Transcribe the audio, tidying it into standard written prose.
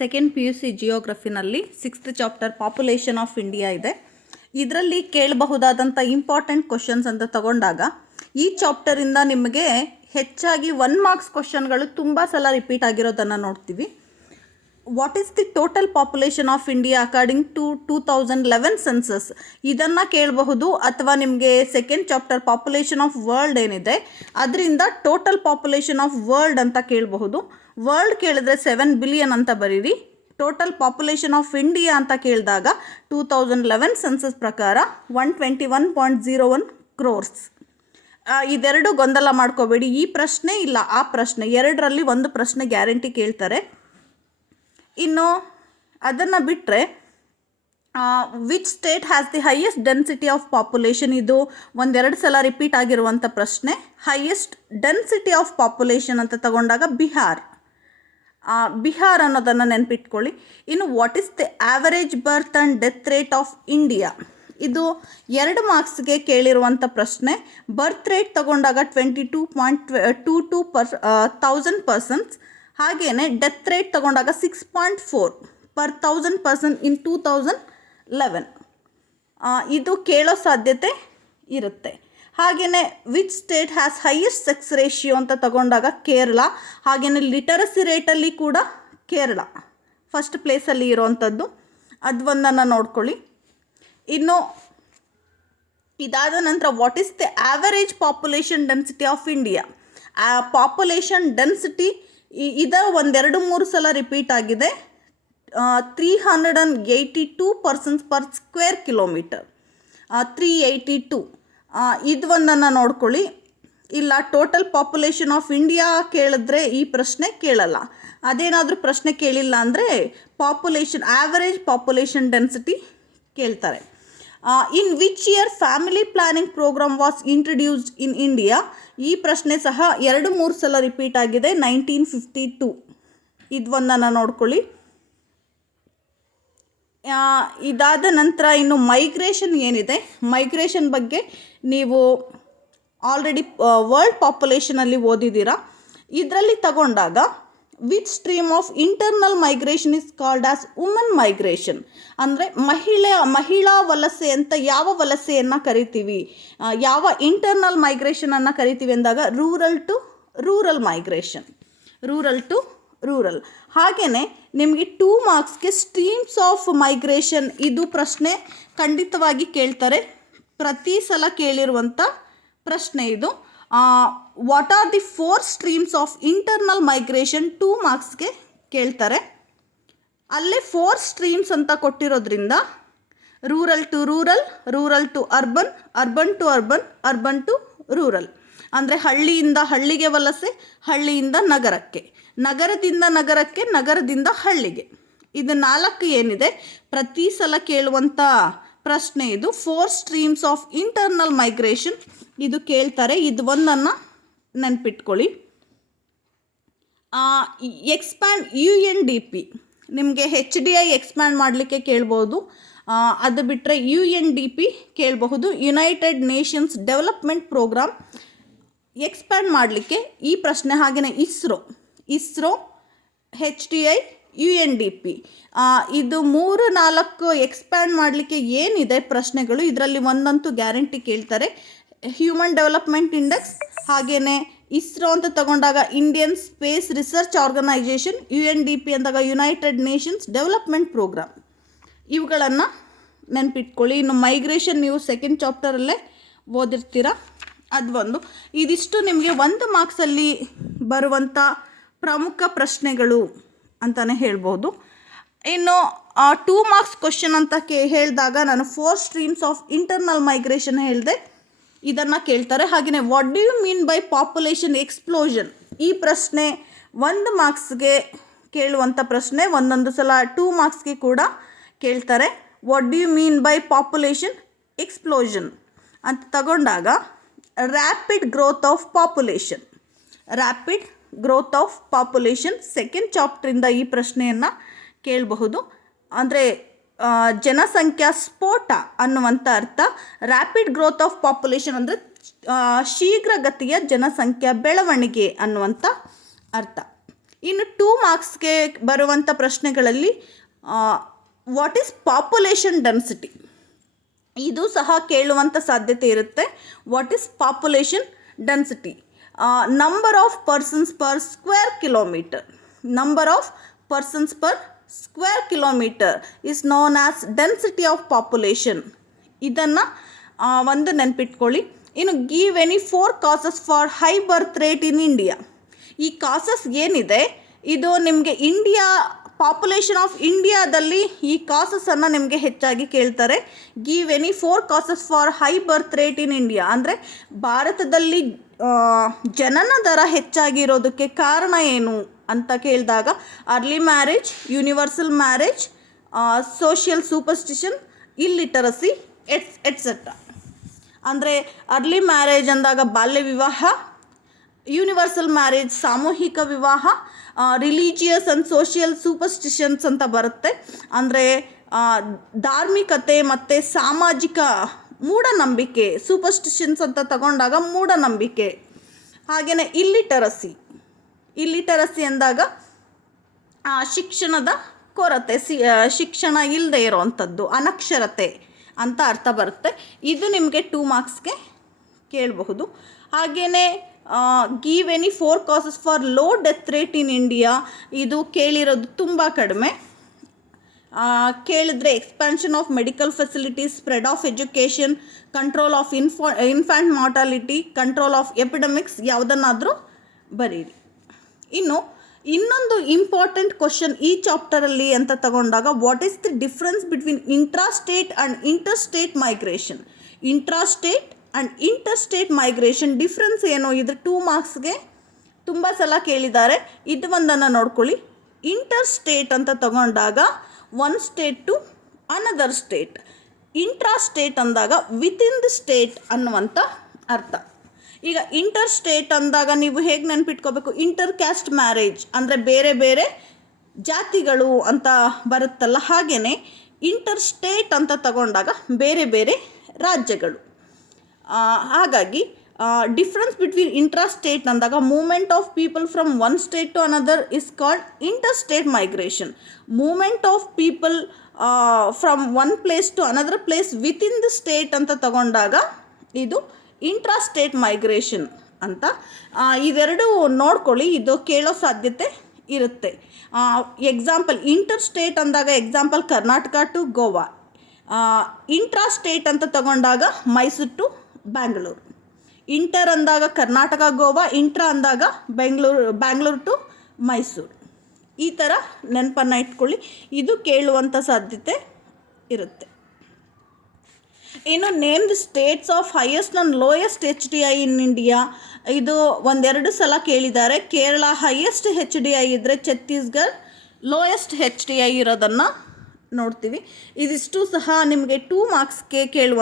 Second PUC ಜಿಯೋಗ್ರಫಿನಲ್ಲಿ 6th chapter population of India ಇದೆ. ಇದರಲ್ಲಿ ಕೇಳಬಹುದಾದಂಥ important questions ಅಂತ ತಗೊಂಡಾಗ ಈ ಚಾಪ್ಟರಿಂದ ನಿಮಗೆ ಹೆಚ್ಚಾಗಿ 1 ಮಾರ್ಕ್ಸ್ ಕ್ವಶನ್ಗಳು ತುಂಬ ಸಲ ರಿಪೀಟ್ ಆಗಿರೋದನ್ನು ನೋಡ್ತೀವಿ. What is the total population of India according to 2011 census ಇದನ್ನು ಕೇಳಬಹುದು. ಅಥವಾ ನಿಮಗೆ second chapter population of world ಏನಿದೆ ಅದರಿಂದ ಟೋಟಲ್ ಪಾಪ್ಯುಲೇಷನ್ ಆಫ್ ವರ್ಲ್ಡ್ ಅಂತ ಕೇಳಬಹುದು. ವರ್ಲ್ಡ್ ಕೇಳಿದ್ರೆ 7 ಬಿಲಿಯನ್ ಅಂತ ಬರೀರಿ. ಟೋಟಲ್ ಪಾಪ್ಯುಲೇಷನ್ ಆಫ್ ಇಂಡಿಯಾ ಅಂತ ಕೇಳಿದಾಗ 2011 ಸೆನ್ಸಸ್ ಪ್ರಕಾರ 121.01 ಕ್ರೋರ್ಸ್. ಇದೆರಡು ಗೊಂದಲ ಮಾಡ್ಕೋಬೇಡಿ. ಈ ಪ್ರಶ್ನೆ ಇಲ್ಲ ಆ ಪ್ರಶ್ನೆ ಎರಡರಲ್ಲಿ ಒಂದು ಪ್ರಶ್ನೆ ಗ್ಯಾರಂಟಿ ಕೇಳ್ತಾರೆ. ಇನ್ನು ಅದನ್ನು ಬಿಟ್ಟರೆ which state has the highest density of population, ಇದು ಒಂದೆರಡು ಸಲ ರಿಪೀಟ್ ಆಗಿರುವಂಥ ಪ್ರಶ್ನೆ. ಹೈಯೆಸ್ಟ್ ಡೆನ್ಸಿಟಿ ಆಫ್ ಪಾಪ್ಯುಲೇಷನ್ ಅಂತ ತಗೊಂಡಾಗ ಬಿಹಾರ್ ಅನ್ನೋದನ್ನು ನೆನಪಿಟ್ಕೊಳ್ಳಿ. ಇನ್ನು what is the average birth and death rate of India, ಇದು 2 ಮಾರ್ಕ್ಸ್ಗೆ ಕೇಳಿರುವಂಥ ಪ್ರಶ್ನೆ. ಬರ್ತ್ ರೇಟ್ ತಗೊಂಡಾಗ 22.22 1000 ಪರ್ಸನ್ಸ್. ಹಾಗೆಯೇ ಡೆತ್ ರೇಟ್ ತಗೊಂಡಾಗ 6.4 per 1000 ಪರ್ಸನ್ ಇನ್ 2011. ಇದು ಕೇಳೋ ಸಾಧ್ಯತೆ ಇರುತ್ತೆ. ಹಾಗೆಯೇ which state has highest sex ratio ಅಂತ ತಗೊಂಡಾಗ ಕೇರಳ. ಹಾಗೆಯೇ ಲಿಟರಸಿ ರೇಟಲ್ಲಿ ಕೂಡ ಕೇರಳ ಫಸ್ಟ್ ಪ್ಲೇಸಲ್ಲಿ ಇರೋವಂಥದ್ದು. ಅದು ಒಂದನ್ನು ನೋಡ್ಕೊಳ್ಳಿ. ಇನ್ನು ಇದಾದ ನಂತರ what is the average population density of India. Population density ಒಂದೆರಡು ಮೂರು ಸಲ ರಿಪೀಟ್ ಆಗಿದೆ. 382 ಪರ್ಸನ್ಸ್ ಪರ್ ಸ್ಕ್ವೇರ್ ಕಿಲೋಮೀಟರ್, 382. ಇದು ಒಂದನ್ನು ನೋಡ್ಕೊಳ್ಳಿ. ಇಲ್ಲ ಟೋಟಲ್ ಪಾಪ್ಯುಲೇಷನ್ ಆಫ್ ಇಂಡಿಯಾ ಕೇಳಿದ್ರೆ ಈ ಪ್ರಶ್ನೆ ಕೇಳಲ್ಲ. ಅದೇನಾದರೂ ಪ್ರಶ್ನೆ ಕೇಳಿಲ್ಲ ಅಂದರೆ ಆವರೇಜ್ ಪಾಪ್ಯುಲೇಷನ್ ಡೆನ್ಸಿಟಿ ಕೇಳ್ತಾರೆ. In which year family planning programme was introduced in India, ಈ ಪ್ರಶ್ನೆ ಸಹ 2-3 ಸಲ ರಿಪೀಟ್ ಆಗಿದೆ. 1952. ಇದು ಒಂದನ್ನು ನೋಡ್ಕೊಳ್ಳಿ. ಇದಾದ ನಂತರ ಇನ್ನು ಮೈಗ್ರೇಷನ್ ಏನಿದೆ, ಮೈಗ್ರೇಷನ್ ಬಗ್ಗೆ ನೀವು ಆಲ್ರೆಡಿ ವರ್ಲ್ಡ್ ಪಾಪ್ಯುಲೇಷನಲ್ಲಿ ಓದಿದ್ದೀರಾ. ಇದರಲ್ಲಿ ತಗೊಂಡಾಗ which stream of internal migration is called as woman migration, ಅಂದರೆ ಮಹಿಳಾ ವಲಸೆ ಅಂತ ಯಾವ ವಲಸೆಯನ್ನು ಕರಿತೀವಿ, ಯಾವ ಇಂಟರ್ನಲ್ ಮೈಗ್ರೇಷನನ್ನು ಕರಿತೀವಿ ಅಂದಾಗ rural to rural migration, rural to rural. ಹಾಗೆಯೇ ನಿಮಗೆ 2 ಮಾರ್ಕ್ಸ್ಗೆ ಸ್ಟ್ರೀಮ್ಸ್ ಆಫ್ ಮೈಗ್ರೇಷನ್ ಇದು ಪ್ರಶ್ನೆ ಖಂಡಿತವಾಗಿ ಕೇಳ್ತಾರೆ. ಪ್ರತಿ ಸಲ ಕೇಳಿರುವಂಥ ಪ್ರಶ್ನೆ ಇದು. What are the 4 streams of internal migration 2 ಮಾರ್ಕ್ಸ್ಗೆ ಕೇಳ್ತಾರೆ. ಅಲ್ಲೇ 4 ಸ್ಟ್ರೀಮ್ಸ್ ಅಂತ ಕೊಟ್ಟಿರೋದ್ರಿಂದ rural to rural, rural to urban, urban to urban, urban to rural. ಅಂದರೆ ಹಳ್ಳಿಯಿಂದ ಹಳ್ಳಿಗೆ ವಲಸೆ, ಹಳ್ಳಿಯಿಂದ ನಗರಕ್ಕೆ, ನಗರದಿಂದ ನಗರಕ್ಕೆ, ನಗರದಿಂದ ಹಳ್ಳಿಗೆ. ಇದು 4 ಏನಿದೆ ಪ್ರತಿ ಸಲ ಕೇಳುವಂಥ ಪ್ರಶ್ನೆ. ಇದು 4 ಸ್ಟ್ರೀಮ್ಸ್ ಆಫ್ ಇಂಟರ್ನಲ್ ಮೈಗ್ರೇಷನ್ ಇದು ಕೇಳ್ತಾರೆ. ಇದು ಒಂದನ್ನು ನೆನ್ಪಿಟ್ಕೊಳ್ಳಿ. ಎಕ್ಸ್ಪ್ಯಾಂಡ್ UNDP ನಿಮಗೆ HDI ಎಕ್ಸ್ಪ್ಯಾಂಡ್ ಮಾಡಲಿಕ್ಕೆ ಕೇಳ್ಬೋದು. ಅದು ಬಿಟ್ಟರೆ UNDP ಕೇಳಬಹುದು, United Nations Development programme expand ಮಾಡಲಿಕ್ಕೆ ಈ ಪ್ರಶ್ನೆ. ಹಾಗೆಯೇ ಇಸ್ರೋ, HDI, UNDP ಇದು 3-4 ಎಕ್ಸ್ಪ್ಯಾಂಡ್ ಮಾಡಲಿಕ್ಕೆ ಏನಿದೆ ಪ್ರಶ್ನೆಗಳು, ಇದರಲ್ಲಿ ಒಂದಂತೂ ಗ್ಯಾರಂಟಿ ಕೇಳ್ತಾರೆ. ಹ್ಯೂಮನ್ ಡೆವಲಪ್ಮೆಂಟ್ ಇಂಡೆಕ್ಸ್, ಹಾಗೆಯೇ ಇಸ್ರೋ ಅಂತ ತಗೊಂಡಾಗ Indian Space Research Organisation, UNDP ಅಂದಾಗ ಯುನೈಟೆಡ್ ನೇಷನ್ಸ್ ಡೆವಲಪ್ಮೆಂಟ್ ಪ್ರೋಗ್ರಾಮ್. ಇವುಗಳನ್ನು ನೆನಪಿಟ್ಕೊಳ್ಳಿ. ಇನ್ನು ಮೈಗ್ರೇಷನ್ ನೀವು ಸೆಕೆಂಡ್ ಚಾಪ್ಟರಲ್ಲೇ ಓದಿರ್ತೀರ. ಅದು ಒಂದು. ಇದಿಷ್ಟು ನಿಮಗೆ 1 ಮಾರ್ಕ್ಸಲ್ಲಿ ಬರುವಂಥ ಪ್ರಮುಖ ಪ್ರಶ್ನೆಗಳು ಅಂತಲೇ ಹೇಳ್ಬೋದು. ಇನ್ನು 2 ಮಾರ್ಕ್ಸ್ ಕ್ವಶನ್ ಅಂತ ಹೇಳಿದಾಗ ನಾನು 4 ಸ್ಟ್ರೀಮ್ಸ್ ಆಫ್ ಇಂಟರ್ನಲ್ ಮೈಗ್ರೇಷನ್ ಹೇಳಿದೆ, ಇದನ್ನು ಕೇಳ್ತಾರೆ. ಹಾಗೆಯೇ what do you mean by population explosion, ಈ ಪ್ರಶ್ನೆ 1 ಮಾರ್ಕ್ಸ್ಗೆ ಕೇಳುವಂಥ ಪ್ರಶ್ನೆ. ಒಂದೊಂದು ಸಲ 2 ಮಾರ್ಕ್ಸ್ಗೆ ಕೂಡ ಕೇಳ್ತಾರೆ. What do you mean by population explosion ಅಂತ ತಗೊಂಡಾಗ rapid growth of population, rapid growth of population second ಚಾಪ್ಟ್ರಿಂದ ಈ ಪ್ರಶ್ನೆಯನ್ನು ಕೇಳಬಹುದು. ಅಂದರೆ ಜನಸಂಖ್ಯಾ ಸ್ಫೋಟ ಅನ್ನುವಂಥ ಅರ್ಥ. ರ್ಯಾಪಿಡ್ ಗ್ರೋತ್ ಆಫ್ ಪಾಪ್ಯುಲೇಷನ್ ಅಂದರೆ ಶೀಘ್ರಗತಿಯ ಜನಸಂಖ್ಯಾ ಬೆಳವಣಿಗೆ ಅನ್ನುವಂಥ ಅರ್ಥ. ಇನ್ನು 2 ಮಾರ್ಕ್ಸ್ಗೆ ಬರುವಂಥ ಪ್ರಶ್ನೆಗಳಲ್ಲಿ ವಾಟ್ ಈಸ್ ಪಾಪ್ಯುಲೇಷನ್ ಡೆನ್ಸಿಟಿ, ಇದು ಸಹ ಕೇಳುವಂಥ ಸಾಧ್ಯತೆ ಇರುತ್ತೆ. What is population density? Number of persons per square kilometre. Number of persons per square kilometre is known as density of population. ಇದನ್ನು ಒಂದು ನೆನ್ಪಿಟ್ಕೊಳ್ಳಿ. ಇನ್ನು give any 4 causes for high birth rate in India. ಈ causes ಏನಿದೆ ಇದು ನಿಮಗೆ population of ಇಂಡಿಯಾದಲ್ಲಿ ಈ ಕಾಸಸನ್ನು ನಿಮಗೆ ಹೆಚ್ಚಾಗಿ ಕೇಳ್ತಾರೆ. Give any 4 causes for high birth rate in India ಅಂದರೆ ಭಾರತದಲ್ಲಿ ಜನನ ದರ ಹೆಚ್ಚಾಗಿರೋದಕ್ಕೆ ಕಾರಣ ಏನು ಅಂತ ಕೇಳಿದಾಗ early marriage, universal marriage, social superstition, illiteracy etcetera. ಅಂದರೆ ಅರ್ಲಿ ಮ್ಯಾರೇಜ್ ಅಂದಾಗ ಬಾಲ್ಯ ವಿವಾಹ, ಯೂನಿವರ್ಸಲ್ ಮ್ಯಾರೇಜ್ ಸಾಮೂಹಿಕ ವಿವಾಹ, ರಿಲಿಜಿಯಸ್ ಆ್ಯಂಡ್ ಸೋಷಿಯಲ್ ಸೂಪರ್ಸ್ಟಿಷನ್ಸ್ ಅಂತ ಬರುತ್ತೆ. ಅಂದರೆ ಧಾರ್ಮಿಕತೆ ಮತ್ತು ಸಾಮಾಜಿಕ ಮೂಢನಂಬಿಕೆ, ಸೂಪರ್ಸ್ಟಿಷನ್ಸ್ ಅಂತ ತಗೊಂಡಾಗ ಮೂಢನಂಬಿಕೆ. ಹಾಗೆಯೇ ಇಲ್ಲಿಟರಸಿ ಅಂದಾಗ ಶಿಕ್ಷಣದ ಕೊರತೆ, ಶಿಕ್ಷಣ ಇಲ್ಲದೆ ಇರೋವಂಥದ್ದು, ಅನಕ್ಷರತೆ ಅಂತ ಅರ್ಥ ಬರುತ್ತೆ. ಇದು ನಿಮಗೆ 2 ಮಾರ್ಕ್ಸ್ಗೆ ಕೇಳಬಹುದು. ಹಾಗೆಯೇ give any 4 causes for low death rate in India, ಇದು ಕೇಳಿರೋದು ತುಂಬ ಕಡಿಮೆ. ಕೇಳಿದ್ರೆ expansion of medical facilities, spread of education, control of infant mortality, control of epidemics, ಯಾವುದನ್ನಾದರೂ ಬರೀರಿ. ಇನ್ನೊಂದು ಇಂಪಾರ್ಟೆಂಟ್ ಕ್ವಶನ್ ಈ ಚಾಪ್ಟರಲ್ಲಿ ಅಂತ ತಗೊಂಡಾಗ what is the difference between intrastate and interstate migration. Intrastate and interstate migration difference ಏನು? ಇದು 2 ಮಾರ್ಕ್ಸ್ಗೆ ತುಂಬ ಸಲ ಕೇಳಿದ್ದಾರೆ. ಇದು ಒಂದನ್ನು ನೋಡ್ಕೊಳ್ಳಿ. ಇಂಟರ್ಸ್ಟೇಟ್ ಅಂತ ತಗೊಂಡಾಗ one state to another state. Intrastate ಅಂದಾಗ ವಿತಿನ್ ದಿ ಸ್ಟೇಟ್ ಅನ್ನುವಂಥ ಅರ್ಥ. ಈಗ ಇಂಟರ್ ಸ್ಟೇಟ್ ಅಂದಾಗ ನೀವು ಹೇಗೆ ನೆನ್ಪಿಟ್ಕೋಬೇಕು? ಇಂಟರ್ ಕ್ಯಾಸ್ಟ್ ಮ್ಯಾರೇಜ್ ಅಂದರೆ ಬೇರೆ ಬೇರೆ ಜಾತಿಗಳು ಅಂತ ಬರುತ್ತಲ್ಲ, ಹಾಗೆಯೇ ಇಂಟರ್ ಸ್ಟೇಟ್ ಅಂತ ತಗೊಂಡಾಗ ಬೇರೆ ಬೇರೆ ರಾಜ್ಯಗಳು. ಹಾಗಾಗಿ ಡಿಫ್ರೆನ್ಸ್ ಬಿಟ್ವೀನ್ ಇಂಟ್ರಾಸ್ಟೇಟ್ ಅಂದಾಗ movement of people from one state to another is called inter state migration. Movement of people from one place to another place within the state ಅಂತ ತಗೊಂಡಾಗ ಇದು ಇಂಟ್ರಾಸ್ಟೇಟ್ ಮೈಗ್ರೇಷನ್ ಅಂತ. ಇವೆರಡು ನೋಡ್ಕೊಳ್ಳಿ, ಇದು ಕೇಳೋ ಸಾಧ್ಯತೆ ಇರುತ್ತೆ. ಎಕ್ಸಾಂಪಲ್ ಇಂಟರ್ ಸ್ಟೇಟ್ ಅಂದಾಗ ಎಕ್ಸಾಂಪಲ್ ಕರ್ನಾಟಕ ಟು ಗೋವಾ. ಇಂಟ್ರಾಸ್ಟೇಟ್ ಅಂತ ತಗೊಂಡಾಗ ಮೈಸೂರು ಟು ಬ್ಯಾಂಗ್ಳೂರು. ಇಂಟರ್ ಅಂದಾಗ ಕರ್ನಾಟಕ ಗೋವಾ, ಇಂಟ್ರಾ ಅಂದಾಗ ಬ್ಯಾಂಗ್ಳೂರು ಟು ಮೈಸೂರು. ಈ ಥರ ನೆನಪನ್ನು ಇಟ್ಕೊಳ್ಳಿ, ಇದು ಕೇಳುವಂಥ ಸಾಧ್ಯತೆ ಇರುತ್ತೆ. ಇನ್ನು name the States of highest and lowest HDI in India. ಇದು 1-2 ಸಲ ಕೇಳಿದ್ದಾರೆ. ಕೇರಳ ಹೈಯೆಸ್ಟ್ HDI ಇದ್ದರೆ ಛತ್ತೀಸ್ಗಢ ಲೋಯೆಸ್ಟ್ HDI ಇರೋದನ್ನು ನೋಡ್ತೀವಿ. ಇದಿಷ್ಟು ಸಹ ನಿಮಗೆ 2 ಮಾರ್ಕ್ಸ್ಗೆ ಕೇಳುವ